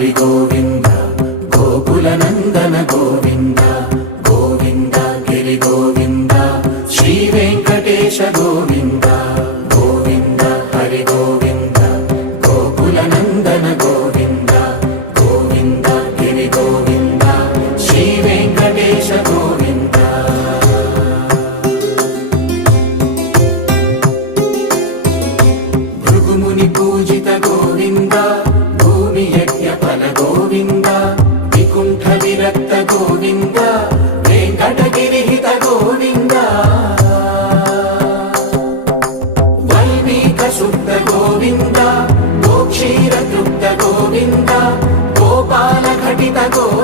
హరి గోవింద గోకుల నందన గోవింద గోవింద గిరి గోవింద శ్రీ వెంకటేశ గోవింద గోవింద హరి గోవింద గోకుల నందన గోవింద గోవింద గిరి గోవింద శ్రీ వెంకటేశ గోవింద భృగుముని పూజిత గోవింద భూమి యజ్ఞ ఫల గోవింద వికుంఠ విరక్త గోవింద వెంకటగిరిహిత గోవింద వల్మీక శుద్ధ గోవింద గోక్షీర తృప్త గోవింద గోపాల ఘటిత గోవింద